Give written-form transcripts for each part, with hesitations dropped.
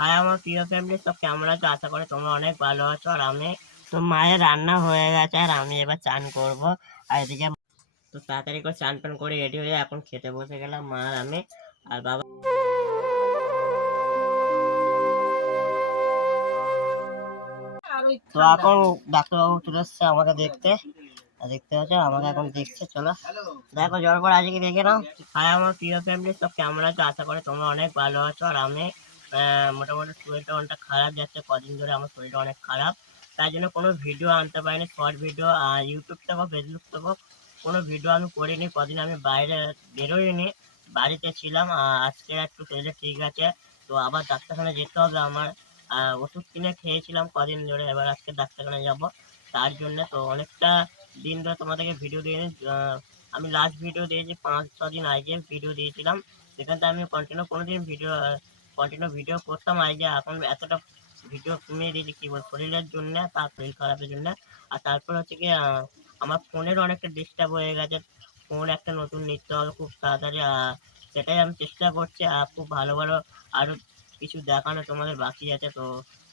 High আমার প্রিয় family, সব কেমন আছো? আশা করি তোমরা অনেক ভালো আছো। আর আমি তো মায়ের রান্না হয়ে গেছে আর আমি এবার চান করব। আর এদিকে তো তাড়াতাড়ি করে চান টান করে রেডি হয়ে এখন খেতে বসে গেলাম মা আর আমি। আর বাবা তো এখন ডাক্তারবাবু চলে এসছে আমাকে দেখতে। দেখতে হচ্ছে আমাকে এখন দেখছে। চলো দেখো জ্বর করে আজকে দেখে নাও। হাই আমার প্রিয় ফ্যামিলি, সব কেমন আছো? আশা করি তোমরা অনেক ভালো আছো। আর আমি মোটামুটি শরীরটা অনেকটা খারাপ যাচ্ছে, কদিন ধরে আমার শরীরটা অনেক খারাপ। তাই জন্য কোনো ভিডিও আনতে পারিনি, শর্ট ভিডিও ইউটিউব থেকে ফেসবুক থেকে কোনো ভিডিও আমি করিনি। কদিন আমি বাইরে বেরোইনি, বাড়িতে ছিলাম। আজকে একটু শরীরটা ঠিক আছে, তো আবার ডাক্তারখানা যেতে হবে আমার। ওষুধ কিনে খেয়েছিলাম কদিন ধরে, এবার আজকে ডাক্তারখানায় যাব। তার জন্য তো অনেকটা দিন ধরে তোমাদেরকে ভিডিও দিইনি। আমি লাস্ট ভিডিও দিয়েছি 5-6 দিন আগে ভিডিও দিয়েছিলাম, সেখান থেকে আমি কন্টিনিউ ভিডিও করতাম আগে। এখন এতটা ভিডিও কমিয়ে দিয়েছি কি বল, শরীরের জন্য, তার শরীর খারাপের জন্য। আর তারপর হচ্ছে কি আমার ফোনের অনেকটা ডিস্টার্ব হয়ে গেছে। ফোন একটা নতুন নিতে হবে খুব তাড়াতাড়ি। সেটাই আমি চেষ্টা করছি। আর খুব ভালো ভালো আরো কিছু দেখানো তোমাদের বাকি আছে, তো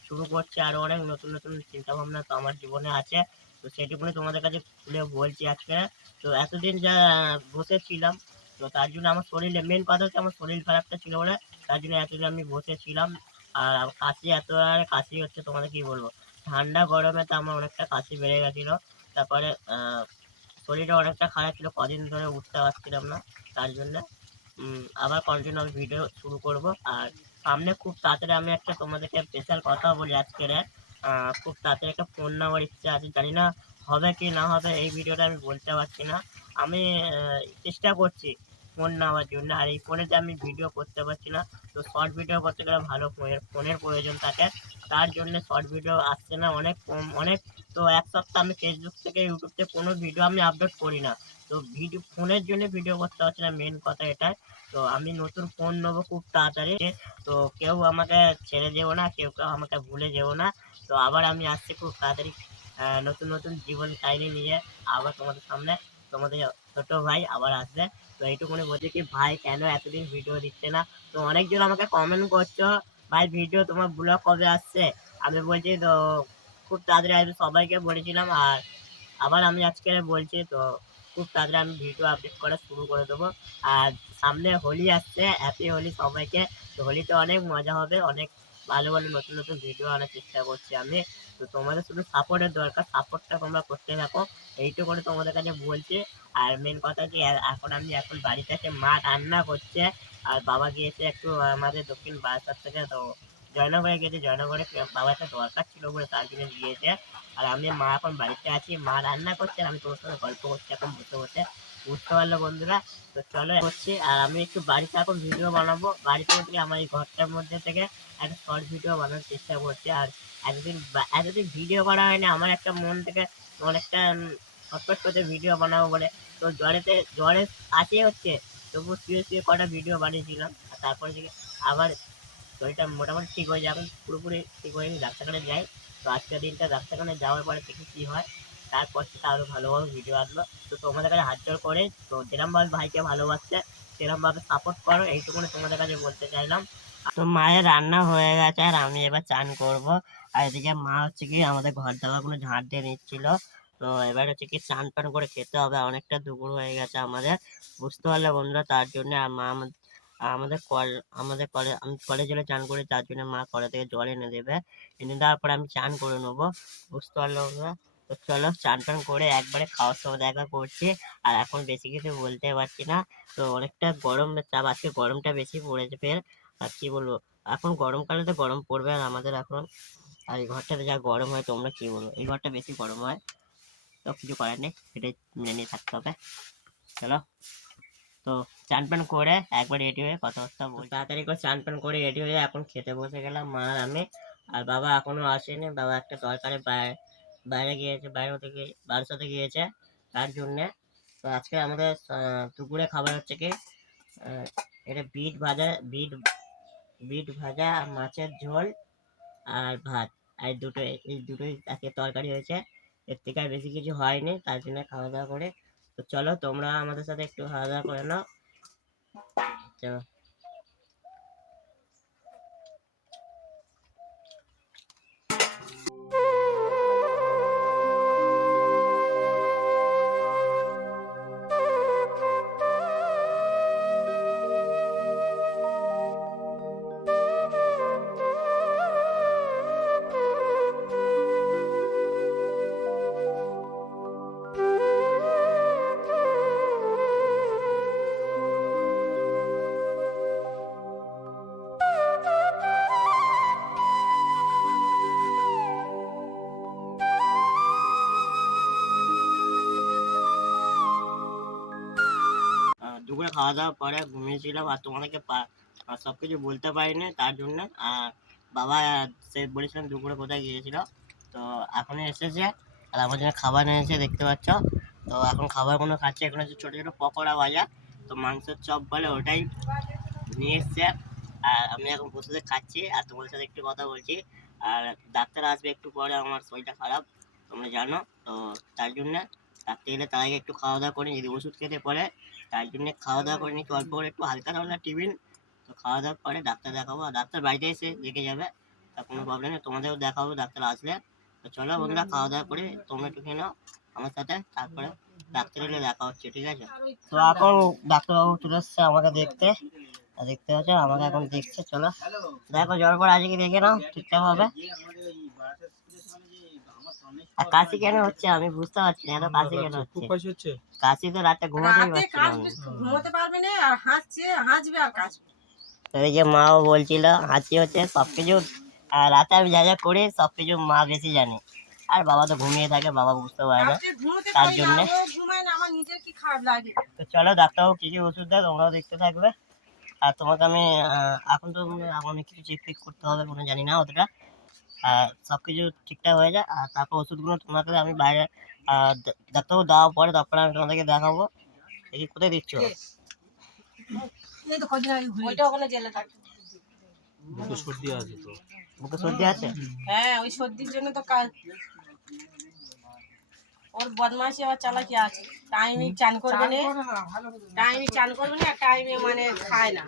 শুরু করছি। আরো অনেক নতুন নতুন চিন্তা ভাবনা তো আমার জীবনে আছে, তো সেটুকুনি তোমাদের কাছে খুলে বলছি আজকে। তো এতদিন যা বসেছিলাম, তো তার জন্য আমার শরীরে মেন কথা হচ্ছে আমার শরীর খারাপটা ছিল বলে তার জন্য এতদিন আমি বসেছিলাম। আর কাশি এত আর কাশি হচ্ছে তোমাদের কি বলবো। ঠান্ডা গরমে তো আমার অনেকটা কাশি বেড়ে গেছিল। তারপরে শরীরটা অনেকটা খারাপ ছিল, কদিন ধরে উঠতে পারছিলাম না। তার জন্য আবার কন্টিনিউ আমি ভিডিও শুরু করব। আর সামনে খুব তাড়াতাড়ি আমি একটা তোমাদেরকে স্পেশাল কথা বলি আজকের। খুব তাড়াতাড়ি একটা ফোন নেওয়ার ইচ্ছা আছে, জানি না হবে কি না হবে, এই ভিডিওটা আমি বলতে পারছি না। আমি চেষ্টা করছি ফোন নেওয়ার জন্য। আর এই ফোনে যে আমি ভিডিও করতে পারছি না, তো শর্ট ভিডিও করতে গেলে ভালো ফোনের প্রয়োজন থাকে। তার জন্য শর্ট ভিডিও আসছে না, অনেক কম অনেক। তো এক সপ্তাহ আমি ফেসবুক থেকে ইউটিউব থেকে কোনো ভিডিও আমি আপলোড করি না। তো ভিডিও ফোনের জন্য ভিডিও করতে পারছি না, মেন কথা এটাই। তো আমি নতুন ফোন নেবো খুব তাড়াতাড়ি। তো কেউ আমাকে ছেড়ে যেও না, কেউ কেউ আমাকে ভুলে যেও না। তো আবার আমি আসছি খুব তাড়াতাড়ি নতুন নতুন জীবন কাহিনী নিয়ে আবার তোমাদের সামনে। তোমাদের ছোট ভাই আবার আসবে। তো এইটুকুনি বলছি কি ভাই কেন এতদিন ভিডিও দিচ্ছে না। তো অনেকজন আমাকে কমেন্ট করছো, ভাই ভিডিও তোমার ব্লগ কবে আসছে। আমি বলছি তো খুব তাড়াতাড়ি আসবে, সবাইকে বলেছিলাম। আর আবার আমি আজকে বলছি তো খুব তাড়াতাড়ি আমি ভিডিও আপডেট করা শুরু করে দেবো। আর সামনে হোলি আসছে, হ্যাপি হোলি সবাইকে। তো হোলিতে অনেক মজা হবে, অনেক ভালো ভালো নতুন নতুন ভিডিও আনার চেষ্টা করছি আমি। তো তোমাদের শুধু সাপোর্টের দরকার, সাপোর্টটা তোমরা করতে থাকো, এইটুকু করে তোমাদের কাছে বলছি। আর মেন কথা কি এখন বাড়িতে আছে, মা রান্না করছে। আর বাবা গিয়েছে একটু আমাদের দক্ষিণ বারাসাত থেকে, তো জয়নগরে গেছে। জয়নগরে বাবা একটা দরকার ছিল বলে তার জন্য গিয়েছে। আর আমি মা এখন বাড়িতে আছি, মা রান্না করছে আর আমি তোমার সাথে গল্প করছি এখন বসে বসে। বুঝতে পারলো বন্ধুরা? তো চলো করছি। আর আমি একটু বাড়িতে এখন ভিডিও বানাবো, বাড়িতে থেকে আমার এই ঘরটার মধ্যে থেকে একটা শর্ট ভিডিও বানানোর চেষ্টা করছি। আর এতদিন ভিডিও করা হয়নি, আমার একটা মন থেকে অনেকটা ছটফট করতে ভিডিও বানাবো বলে। তো জ্বরে কাশি হচ্ছে, তবু শুয়ে শুয়ে কটা ভিডিও বানিয়েছিলাম। আর তারপরে থেকে আবার শরীরটা মোটামুটি ঠিক হয়ে যায়, এখন পুরোপুরি ঠিক হয়নি, ডাক্তারখানে যাই। তো আজকের দিনটা ডাক্তারখানে যাওয়ার পরে দেখি কি হয়, তারপর থেকে আরো ভালোভাবে ভিডিও আসলো। তো তোমাদের কাছে হাত জোড় করে, তো যেরকম ভাবে ভাইকে ভালোবাসছে সেরকম ভাবে সাপোর্ট করো, এইটুকুনি তোমাদের কাছে বলতে চাইলাম। তো মায়ের রান্না হয়ে গেছে আর আমি এবার চান করব। আর এদিকে মা হচ্ছে কি আমাদের ঘর গুলো ঝাঁট দিয়ে নিচ্ছিল। তো এবার হচ্ছে কি চান টান করে খেতে হবে, অনেকটা দুপুর হয়ে গেছে আমাদের। বুঝতে পারলে বন্ধুরা? তার জন্য আর মা আমাদের কল আমাদের কলে আমি কলে জলে চান করি, তার জন্য মা কলে থেকে জল এনে দেবে। এনে দেওয়ার পরে আমি চান করে নেবো। বুঝতে পারলো বন্ধুরা? তো চলো চান টান করে একবারে খাওয়ার সময় দেখা করছি। আর এখন বেশি কিছু বলতে পারছি না। তো অনেকটা গরমের চাপ, আজকে গরমটা বেশি পড়েছে ফের। আর কি বলবো, এখন গরমকালে তো গরম পড়বে আর আমাদের এখন। আর এই ঘরটাতে যা গরম হয় তোমরা কি বলবো, এই ঘরটা বেশি গরম হয়। তো কিছু করার নেই, সেটাই মেনে নিয়ে থাকতে হবে। চলো, তো চান পান করে একবার রেডি হয়ে কথাবার্তা বলছি। তাড়াতাড়ি করে চান পান করে রেডি হয়ে এখন খেতে বসে গেলাম মা আর আমি। আর বাবা এখনো আসেনি, বাবা একটা দরকারে বাইরে গিয়েছে, বারাসাতে গিয়েছে, তার জন্যে। তো আজকে আমাদের দুপুরে খাবার হচ্ছে কি এটা বিট ভাজা আর মাছের ঝোল আর ভাত। আর এই দুটোই আজকে তরকারি হয়েছে, এর থেকে আর বেশি কিছু হয়নি, তার জন্য খাওয়া দাওয়া করে। তো চলো তোমরা আমাদের সাথে একটু খাওয়া দাওয়া করে নাও। চলো। করে খাওয়া দাওয়ার পরে ঘুমিয়েছিলাম, আর তোমাদেরকে সব কিছু বলতে পারিনি তার জন্য। আর বাবা সে বলেছিলাম দুপুরে কোথায় গিয়েছিল, তো এখনই এসেছে আর আমার জন্য খাবার এনেছে দেখতে পাচ্ছ। তো এখন খাবারগুলো খাচ্ছে, এখানে হচ্ছে ছোটো ছোটো পকোড়া ভাজা, তো মাংসের চপ বলে ওটাই নিয়ে এসছে। আর আমি এখন বসে খাচ্ছি আর তোমাদের সাথে একটু কথা বলছি। আর ডাক্তার আসবে একটু পরে, আমার শরীরটা খারাপ তোমরা জানো, তো তার জন্য ডাক্তার এলে তার আগে একটু খাওয়া দাওয়া করি, যদি ওষুধ খেতে পরে তার জন্য খাওয়া দাওয়া করে নিচ্ছি অল্প করে, একটু হালকা হালকা টিফিন। তো খাওয়া দাওয়ার পরে ডাক্তার দেখাবো, আর ডাক্তার বাড়িতে এসে দেখে যাবে, তা কোনো প্রবলেম নেই, তোমাদেরও দেখাবো ডাক্তার আসলে। তো চলো বন্ধুরা, খাওয়া দাওয়া করে তোমরা একটু খেয়ে নাও আমার সাথে, তারপরে ডাক্তার এলে দেখা হচ্ছে, ঠিক আছে? তো এখন ডাক্তারবাবু চলে এসছে আমাকে দেখতে, আর দেখতে পাচ্ছ আমাকে এখন দেখছে। চলো দেখো জ্বর পর আজকে দেখে নাও ঠিকঠাক হবে। আর কাশি কেন হচ্ছে আমি বুঝতে পারছি না, এত কাশি কেন হচ্ছে? কাশি তো রাতে ঘুমোতেই পারছি না, ঘুমোতে পারবে না আর হাঁচবে আর কাশবে। তো এই যে মাও বলছিল হাঁচি হচ্ছে সবকিছু, আর রাতে আমি যা যা করি সবকিছু মা বেশি জানে, আর বাবা তো ঘুমিয়ে থাকে, বাবা বুঝতে পারে না, রাতে ঘুমোতে তার পারি না, জন্য। ও ঘুমায় না, আমার নিজের কি খারাপ লাগে। তো চলো ডাক্তারবাবু কি কি ওষুধ দেয় তোমরাও দেখতে থাকবে। আর তোমাকে আমি এখন তো অনেক কিছু চেক ফেক করতে হবে কোনো জানি না অতটা, সবকিছু ঠিকঠাক হয়ে যায় আর তারপর ওষুধগুলো তোমাকে আমি বাইরে ডাক্তারবাবু দেওয়ার পরে তারপরে আমি তোমাদেরকে দেখাবো। দেখি কোথায় দিচ্ছ? এই তো কদিন আগে ওইটা ওখানে জেলে থাকে। বুকে সর্দি আছে তো? বুকে সর্দি আছে? হ্যাঁ, ওই সর্দির জন্য তো ওর বদমাশি আবার চালাকি আছে। টাইমে চান করবে না, আর টাইমে মানে খায় না।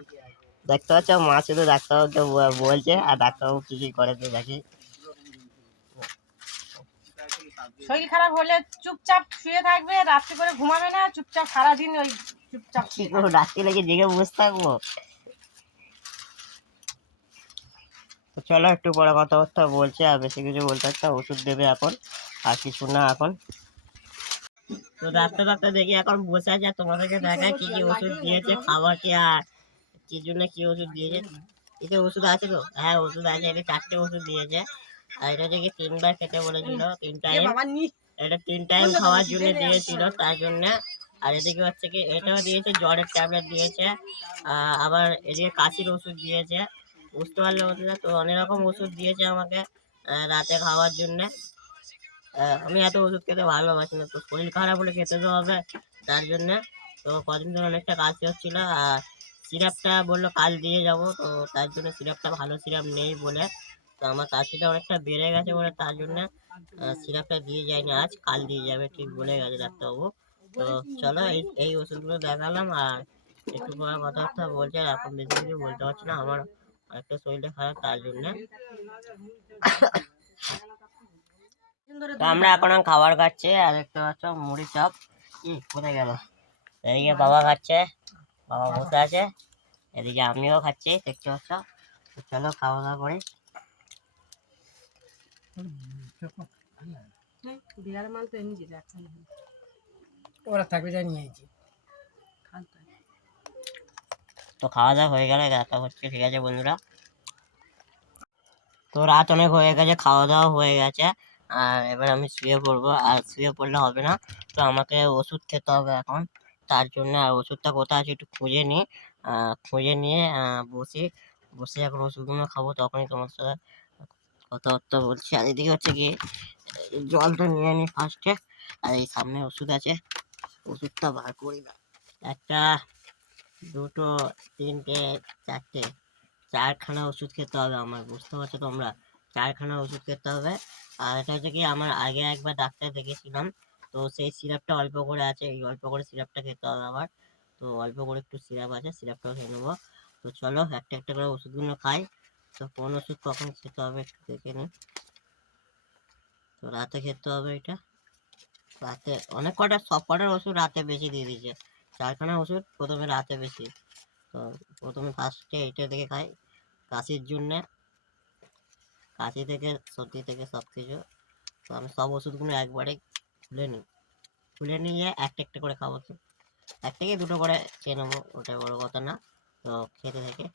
দেখতে পাচ্ছ মা শুধু ডাক্তারবাবুকে বলছে আর ডাক্তারবাবু কি কি করে তো দেখি। শরীর খারাপ হলে চুপচাপ শুয়ে থাকবে, রাত্রি করে ঘুমাবে না, চুপচাপ সারাদিন ওই চুপচাপ কি করবো, রাত্রি লেগে জেগে বসে থাকবো? তো চলো একটু পরে কথাবার্তা বলছে, আর বেশি কিছু বলতে হচ্ছে, ওষুধ দেবে এখন আর কিছু না এখন। তো ডাক্তার দেখি এখন বসে আছে, তোমাদেরকে দেখায় কি কি ওষুধ দিয়েছে, খাবার কি আর কি জন্য কি ওষুধ দিয়েছে। এতে ওষুধ আছে তো? হ্যাঁ ওষুধ আছে, এটা 4টে ওষুধ দিয়েছে, আর এটা হচ্ছে কি 3বার খেতে বলেছিল, 3 টাইম। এটা 3 টাইম খাওয়ার জন্য দিয়েছিল তার জন্য। আর এদিকে হচ্ছে কি এটাও দিয়েছে, জ্বরের ট্যাবলেট দিয়েছে, আবার এদিকে কাশির ওষুধ দিয়েছে, বুঝতে পারলে বন্ধুরা? তো অনেক রকম ওষুধ দিয়েছে আমাকে রাতে খাওয়ার জন্য। আমি এত ওষুধ খেতে ভালোবাসি না, তো শরীর খারাপ হলে খেতে তো হবে তার জন্য। তো কদিন ধরে অনেকটা কাশি হচ্ছিল, আর সিরাপটা বললো কাল দিয়ে যাব, তো তার জন্য সিরাপটা ভালো সিরাপ নেই বলে, তো আমার কাশিটা অনেকটা বেড়ে গেছে বলে তার জন্য সিরাপটা দিয়ে যায়নি, আজ কাল দিয়ে যাবে ঠিক বলে গেছে ডাক্তারবাবু। তো চলো এই ওষুধগুলো দেখালাম, আর একটু পরে কথাবার্তা বলছে, আর এখন বেশি কিছু বলতে পারছি না, আমার একটা শরীরটা খারাপ তার জন্য। তো আমরা এখন খাবার খাচ্ছি, আর দেখতে পাচ্ছ মুড়ি চপ। কোথায় গেল? এদিকে বাবা খাচ্ছে, বাবা বসে আছে, এদিকে আমিও খাচ্ছি দেখতে পাচ্ছ। তো চলো খাওয়া দাওয়া করি। ওরা থাকবে জানি নিয়েছি। তো খাওয়া দাওয়া হয়ে গেলে দেখা হচ্ছে, ঠিক আছে বন্ধুরা? তো রাত অনেক হয়ে গেছে, খাওয়া দাওয়া হয়ে গেছে, আর এবার আমি শুয়ে পড়বো, আর শুয়ে পড়লে হবে না, তো আমাকে ওষুধ খেতে হবে এখন, তার জন্য। আর ওষুধটা কোথায় আছে একটু খুঁজে নিই, খুঁজে নিয়ে বসে বসে এখন ওষুধগুলো খাবো, তখনই তোমার সাথে কথাবার্তা বলছি। আর এদিকে হচ্ছে কি জলটা নিয়ে নিই ফার্স্টে, আর এই সামনে ওষুধ আছে, ওষুধটা বার করি না। একটা, দুটো, তিনটে, চারটে, 4খানা ওষুধ খেতে হবে আমার, বুঝতে পারছো তোমরা? 4খানা ওষুধ খেতে হবে। আর এটা হচ্ছে কি আমার আগে একবার ডাক্তার দেখেছিলাম, তো সেই সিরাপটা অল্প করে আছে, এই অল্প করে সিরাপটা খেতে হবে আমার, তো অল্প করে একটু সিরাপ আছে, সিরাপটাও খেয়ে নেবো। তো চলো একটা একটা করে ওষুধগুলো খাই। তো কোন ওষুধ কখন খেতে হবে একটু দেখে নিই। তো রাতে খেতে হবে এটা, রাতে অনেক কটা, সব কটার ওষুধ রাতে বেশি দিয়ে দিয়েছে, 4খানা ওষুধ প্রথমে রাতে বেশি। তো প্রথমে ফার্স্টে এইটা থেকে খাই কাশির জন্যে, কাশি থেকে সর্দি থেকে সব কিছু। তো আমি সব ওষুধগুলো একবারে খুলে নিই, খুলে নিয়ে একটা একটা করে খাবো, তো 1 থেকে 2টো করে খেয়ে নেবো, ওটা বড় কথা না। তো খেতে থেকে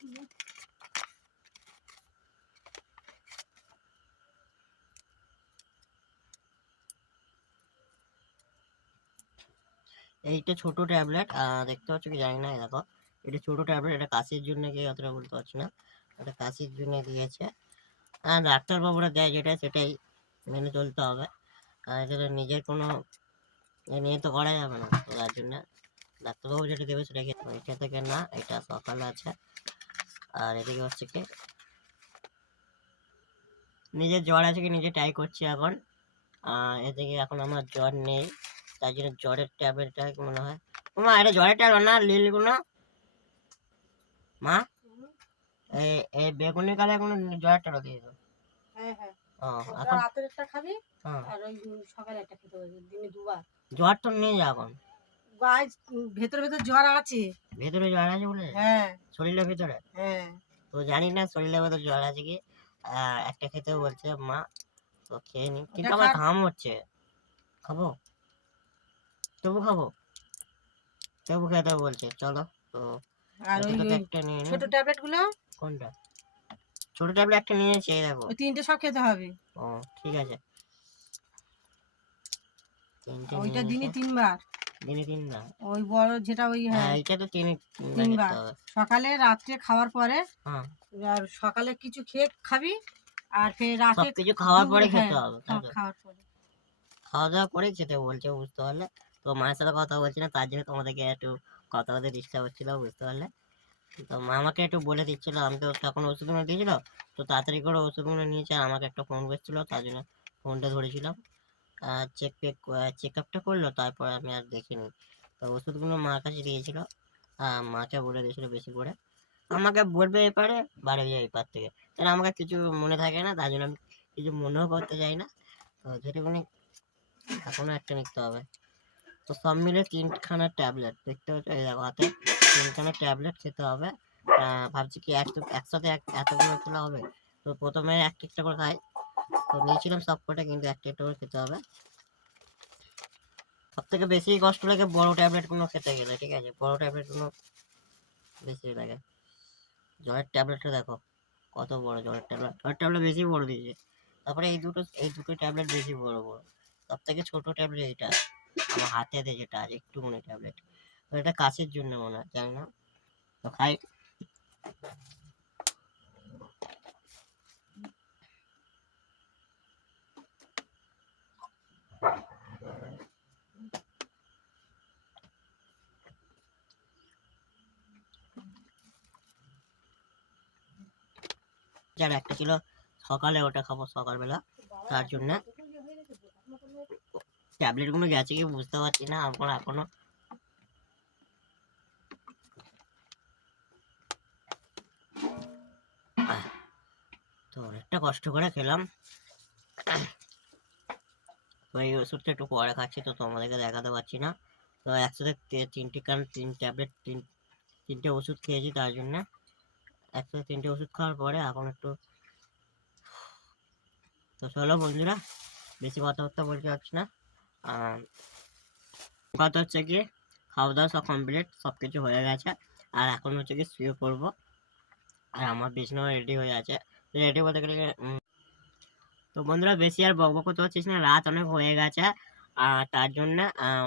এইটা ছোট ট্যাবলেট, দেখতে পাচ্ছ কি জানি না, এই দেখো এটা ছোট ট্যাবলেট, এটা কাশির জন্য কি অতটা বলতে পারছি না, এটা কাশির জন্য দিয়েছে। আর ডাক্তারবাবুরা দেয় যেটা সেটাই মেনে চলতে হবে, আর এটা নিজের কোনো এ নিয়ে তো করা যাবে না, তো তার জন্য ডাক্তারবাবু যেটা দেবে সেটা খেতে হবে। এটা থেকে না, এটা সকালে আছে। আর এদিকে হচ্ছে কি নিজের জ্বর আছে কি নিজে ট্রাই করছি এখন। এদিকে এখন আমার জ্বর নেই, তাই জন্য জ্বরের ট্যাবলেটটা মনে হয় মা, এটা জ্বরের ট্যাবলেট না লিলগুলো মা, এই বেগুনি কালার কোনো জ্বরের ট্যাবলেট দিয়ে দাও। হ্যাঁ হ্যাঁ, ও ওটা এখন রাতের একটা খাবি হ্যাঁ, আর ওই সকালে একটা খেতে হবে, দিনে দুবার। জ্বর তো নেই এখন, গায়ে ভেতর ভেতর জ্বর আছে। ভেতরে জ্বর আছে বলে হ্যাঁ শরীরের ভিতরে, হ্যাঁ, তো জানি না শরীরের ভিতরে জ্বর আছে কি। একটা খেতে বলছে মা, তো খেয়ে নি, কিন্তু ওটা আমার খা। ঘাম হচ্ছে, খাবো তবু খাবো, তবু খেতে বলছে চলো। তো আর এটা ওই থেকে ওই একটা নিয়ে নি। ছোট ট্যাবলেট গুলো, কোনটা ছোট ট্যাবলেট একটা নিয়েছি, এই দেখো। ওই তিনটে সব খেতে হবে। ও ঠিক আছে, তিনটে ওইটা নিয়ে দিনে নিয়েছে। 3 বার। দিনে তিন না, ওই বড় যেটা ওই, হ্যাঁ এইটা তো তিনবার 3 খেতে বার, হবে। সকালে রাত্রে খাওয়ার পরে। হ্যাঁ, আর সকালে কিছু খেয়ে খাবি, আর ফের রাতে সবকিছু খাওয়ার পরে দুপুরে, খেতে হ্যাঁ হবে, তাই তো? খাওয়ার পরে। খাওয়া দাওয়া করে খেতে বলছে, বুঝতে পারলে? তো মায়ের সাথে কথা বলছি না, তার জন্য তোমাদেরকে একটু কথা বলতে ডিস্টার্ব হচ্ছিল, বুঝতে পারলে? তো মা আমাকে একটু বলে দিচ্ছিল, আমি তো তখন ওষুধগুলো দিয়েছিল, তো তাড়াতাড়ি করে ওষুধগুলো নিয়েছে, আর আমাকে একটা ফোন করছিল, তার জন্য ফোনটা ধরেছিলাম। চেক আপটা করলো, তারপর আমি আর দেখিনি। তো ওষুধগুলো মার কাছে দিয়েছিল, মাকে বলে দিয়েছিল বেশি করে, আমাকে বলবে এপারে বাড়ি যাবে এপার থেকে, কারণ আমাকে কিছু মনে থাকে না, তার জন্য আমি কিছু মনেও করতে চাই না। তো যেটুকুনি এখনো একটা নিতে হবে। তো সব মিলে 3খানা ট্যাবলেট দেখতে পাচ্ছ, এই দেখো হাতে 3খানা ট্যাবলেট খেতে হবে। ভাবছি কি একসাথে এতগুলো খেলে হবে, তো প্রথমে একটা একটা করে খাই, তো নিয়েছিলাম সব কটা, কিন্তু একটা একটা করে খেতে হবে। সব থেকে বেশি কষ্ট লাগে বড় ট্যাবলেট গুলো খেতে গেলে, ঠিক আছে, বড় ট্যাবলেট গুলো বেশি লাগে। জ্বরের ট্যাবলেটটা দেখো কত বড়, জ্বরের ট্যাবলেট বেশি বড় দিয়েছে। তারপরে এই দুটো ট্যাবলেট বেশি বড় বড়, সব থেকে ছোট ট্যাবলেট এইটা আমার হাতে যেটা আছে একটুখানি ট্যাবলেট, তো এটা কাশির জন্য মনে হয়, জানি না, তো খাই। যার একটা ছিল সকালে, ওটা খাবো সকালবেলা, তার জন্য ট্যাবলেট গুলো গেছে কি বুঝতে পারছি না আমার এখনো। তো অনেকটা কষ্ট করে খেলাম, তো এই ওষুধটা একটু পরে খাচ্ছি, তো তোমাদেরকে দেখাতে পারছি না। তো একসাথে তিন ট্যাবলেট তিনটে ওষুধ খেয়েছি, তার জন্য একসাথে তিনটে ওষুধ খাওয়ার পরে এখন একটু। তো চলো বন্ধুরা, বেশি কথাবার্তা বলতে পারছি না। আর কথা হচ্ছে কি, খাওয়া দাওয়া সব কমপ্লিট, সব কিছু হয়ে গেছে, আর এখন হচ্ছে কি শুয়ে পড়বো। আর আমার বিছানাও রেডি হয়ে আছে, রেডি বলতে গেলে তো বন্ধুরা বেশি আর বকবক করতে পারছিস না, রাত অনেক হয়ে গেছে, আর তার জন্য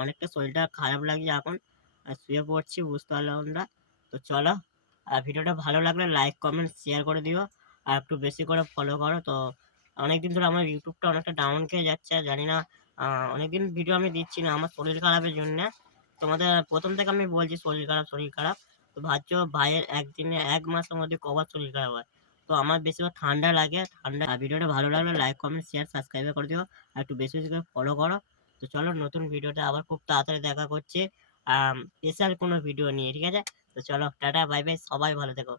অনেকটা শরীরটা খারাপ লাগছে এখন, আর শুয়ে পড়ছি, বুঝতে পারলাম আমরা। তো চলো, আর ভিডিওটা ভালো লাগলে লাইক কমেন্ট শেয়ার করে দিও, আর একটু বেশি করে ফলো করো। তো অনেকদিন ধরে আমার ইউটিউবটা অনেকটা ডাউন খেয়ে যাচ্ছে, জানি না, অনেকদিন ভিডিও আমি দিচ্ছি না আমার শরীর খারাপের জন্য। তোমাদের প্রথম থেকে আমি বলছি শরীর খারাপ শরীর খারাপ, তো ভাবছো ভাইয়ের একদিনে 1 মাসের মধ্যে কবার শরীর খারাপ হয়। তো আমার বেশিরভাগ ঠান্ডা লাগে, আর ভিডিওটা ভালো লাগলে লাইক কমেন্ট শেয়ার সাবস্ক্রাইব করে দিও, আর একটু বেশি বেশি করে ফলো করো। তো চলো, নতুন ভিডিওটা আবার খুব তাড়াতাড়ি দেখা করছি, স্পেশাল কোনো ভিডিও নিয়ে, ঠিক আছে? তো চলো, টাটা বাই বাই, সবাই ভালো থেকো।